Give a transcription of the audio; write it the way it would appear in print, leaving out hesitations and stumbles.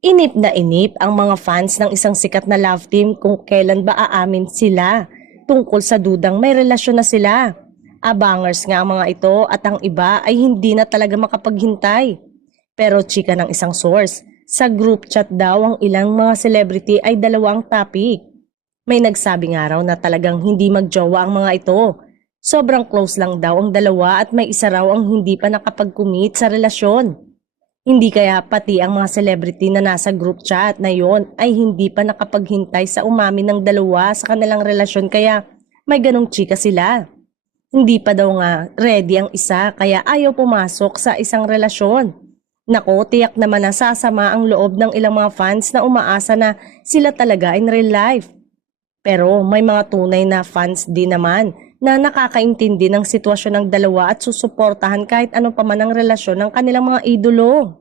Inip na inip ang mga fans ng isang sikat na love team kung kailan ba aamin sila tungkol sa dudang may relasyon na sila. Abangers nga ang mga ito at ang iba ay hindi na talaga makapaghintay. Pero chika ng isang source, sa group chat daw ang ilang mga celebrity ay dalawang topic. May nagsabi nga raw na talagang hindi magjowa ang mga ito. Sobrang close lang daw ang dalawa at may isa raw ang hindi pa nakapag-commit sa relasyon. Hindi kaya pati ang mga celebrity na nasa group chat na yon ay hindi pa nakapaghintay sa umamin ng dalawa sa kanilang relasyon kaya may ganong chika sila. Hindi pa daw nga ready ang isa kaya ayaw pumasok sa isang relasyon. Nako, tiyak naman na sasama ang loob ng ilang mga fans na umaasa na sila talaga in real life. Pero may mga tunay na fans din naman na nakakaintindi ng sitwasyon ng dalawa at susuportahan kahit ano pa man ang relasyon ng kanilang mga idolo.